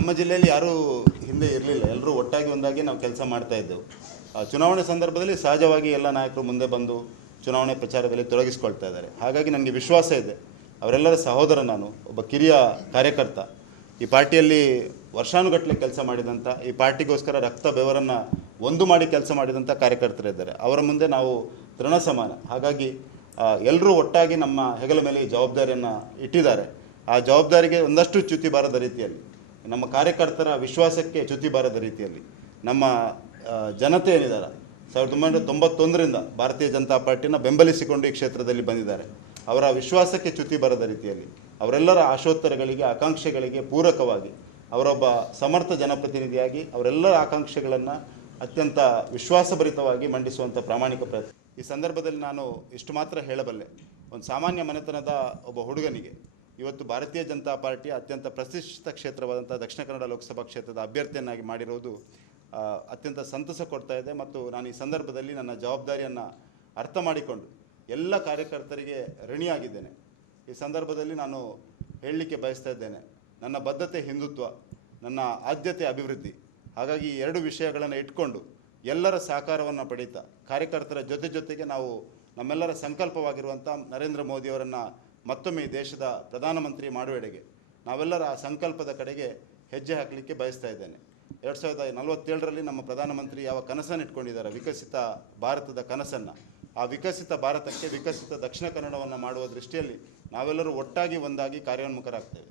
ನಮ್ಮ ಜಿಲ್ಲೆಯಲ್ಲಿ ಯಾರೂ ಹಿಂದೆ ಇರಲಿಲ್ಲ. ಎಲ್ಲರೂ ಒಟ್ಟಾಗಿ ಒಂದಾಗಿ ನಾವು ಕೆಲಸ ಮಾಡ್ತಾ ಇದ್ದೆವು. ಚುನಾವಣೆ ಸಂದರ್ಭದಲ್ಲಿ ಸಹಜವಾಗಿ ಎಲ್ಲ ನಾಯಕರು ಮುಂದೆ ಬಂದು ಚುನಾವಣೆ ಪ್ರಚಾರದಲ್ಲಿ ತೊಡಗಿಸ್ಕೊಳ್ತಾ ಇದ್ದಾರೆ. ಹಾಗಾಗಿ ನನಗೆ ವಿಶ್ವಾಸ ಇದೆ. ಅವರೆಲ್ಲರ ಸಹೋದರ ನಾನು, ಒಬ್ಬ ಕಿರಿಯ ಕಾರ್ಯಕರ್ತ. ಈ ಪಾರ್ಟಿಯಲ್ಲಿ ವರ್ಷಾನುಗಟ್ಟಲೆ ಕೆಲಸ ಮಾಡಿದಂಥ, ಈ ಪಾರ್ಟಿಗೋಸ್ಕರ ರಕ್ತ ಬೆವರನ್ನು ಒಂದು ಮಾಡಿ ಕೆಲಸ ಮಾಡಿದಂಥ ಕಾರ್ಯಕರ್ತರಿದ್ದಾರೆ ಅವರ ಮುಂದೆ ನಾವು ತೃಣ ಸಮಾನ ಹಾಗಾಗಿ ಎಲ್ಲರೂ ಒಟ್ಟಾಗಿ ನಮ್ಮ ಹೆಗಲ ಮೇಲೆ ಈ ಜವಾಬ್ದಾರಿಯನ್ನು ಇಟ್ಟಿದ್ದಾರೆ. ಆ ಜವಾಬ್ದಾರಿಗೆ ಒಂದಷ್ಟು ಚ್ಯುತಿ ಬಾರದ ರೀತಿಯಲ್ಲಿ. ನಮ್ಮ ಕಾರ್ಯಕರ್ತರ ವಿಶ್ವಾಸಕ್ಕೆ ಚ್ಯುತಿ ಬಾರದ ರೀತಿಯಲ್ಲಿ ನಮ್ಮ ಜನತೆ ಏನಿದ್ದಾರೆ, ಸಾವಿರದ ಒಂಬೈನೂರ ತೊಂಬತ್ತೊಂದರಿಂದ ಭಾರತೀಯ ಜನತಾ ಪಾರ್ಟಿನ ಬೆಂಬಲಿಸಿಕೊಂಡು ಈ ಕ್ಷೇತ್ರದಲ್ಲಿ ಬಂದಿದ್ದಾರೆ. ಅವರ ವಿಶ್ವಾಸಕ್ಕೆ ಚ್ಯುತಿ ಬರದ ರೀತಿಯಲ್ಲಿ ಅವರೆಲ್ಲರ ಆಶೋತ್ತರಗಳಿಗೆ, ಆಕಾಂಕ್ಷೆಗಳಿಗೆ ಪೂರಕವಾಗಿ, ಅವರೊಬ್ಬ ಸಮರ್ಥ ಜನಪ್ರತಿನಿಧಿಯಾಗಿ ಅವರೆಲ್ಲರ ಆಕಾಂಕ್ಷೆಗಳನ್ನು ಅತ್ಯಂತ ವಿಶ್ವಾಸಭರಿತವಾಗಿ ಮಂಡಿಸುವಂಥ ಪ್ರಾಮಾಣಿಕ ಪ್ರಯತ್ನ. ಈ ಸಂದರ್ಭದಲ್ಲಿ ನಾನು ಇಷ್ಟು ಮಾತ್ರ ಹೇಳಬಲ್ಲೆ. ಒಂದು ಸಾಮಾನ್ಯ ಮನೆತನದ ಒಬ್ಬ ಹುಡುಗನಿಗೆ ಇವತ್ತು ಭಾರತೀಯ ಜನತಾ ಪಾರ್ಟಿ ಅತ್ಯಂತ ಪ್ರತಿಷ್ಠಿತ ಕ್ಷೇತ್ರವಾದಂಥ ದಕ್ಷಿಣ ಕನ್ನಡ ಲೋಕಸಭಾ ಕ್ಷೇತ್ರದ ಅಭ್ಯರ್ಥಿಯನ್ನಾಗಿ ಮಾಡಿರುವುದು ಅತ್ಯಂತ ಸಂತಸ ಕೊಡ್ತಾ ಇದೆ. ಮತ್ತು ನಾನು ಈ ಸಂದರ್ಭದಲ್ಲಿ ನನ್ನ ಜವಾಬ್ದಾರಿಯನ್ನು ಅರ್ಥ ಮಾಡಿಕೊಂಡು ಎಲ್ಲ ಕಾರ್ಯಕರ್ತರಿಗೆ ಋಣಿಯಾಗಿದ್ದೇನೆ. ಈ ಸಂದರ್ಭದಲ್ಲಿ ನಾನು ಹೇಳಲಿಕ್ಕೆ ಬಯಸ್ತಾ ಇದ್ದೇನೆ, ನನ್ನ ಬದ್ಧತೆ ಹಿಂದುತ್ವ, ನನ್ನ ಆದ್ಯತೆ ಅಭಿವೃದ್ಧಿ, ಹಾಗಾಗಿ ಈ ಎರಡು ವಿಷಯಗಳನ್ನು ಇಟ್ಕೊಂಡು ಎಲ್ಲರ ಸಹಕಾರವನ್ನು ಪಡೀತಾ, ಕಾರ್ಯಕರ್ತರ ಜೊತೆ ಜೊತೆಗೆ ನಾವು ನಮ್ಮೆಲ್ಲರ ಸಂಕಲ್ಪವಾಗಿರುವಂಥ ನರೇಂದ್ರ ಮೋದಿಯವರನ್ನು ಮತ್ತೊಮ್ಮೆ ದೇಶದ ಪ್ರಧಾನಮಂತ್ರಿ ಮಾಡುವೆಡೆಗೆ ನಾವೆಲ್ಲರ ಆ ಸಂಕಲ್ಪದ ಕಡೆಗೆ ಹೆಜ್ಜೆ ಹಾಕಲಿಕ್ಕೆ ಬಯಸ್ತಾ ಇದ್ದೇನೆ. ಎರಡು ಸಾವಿರದ ನಲವತ್ತೇಳರಲ್ಲಿ ನಮ್ಮ ಪ್ರಧಾನಮಂತ್ರಿ ಯಾವ ಕನಸನ್ನು ಇಟ್ಕೊಂಡಿದ್ದಾರೆ, ವಿಕಸಿತ ಭಾರತದ ಕನಸನ್ನು, ಆ ವಿಕಸಿತ ಭಾರತಕ್ಕೆ ವಿಕಸಿತ ದಕ್ಷಿಣ ಕನ್ನಡವನ್ನು ಮಾಡುವ ದೃಷ್ಟಿಯಲ್ಲಿ ನಾವೆಲ್ಲರೂ ಒಟ್ಟಾಗಿ ಒಂದಾಗಿ ಕಾರ್ಯೋನ್ಮುಖರಾಗ್ತೇವೆ.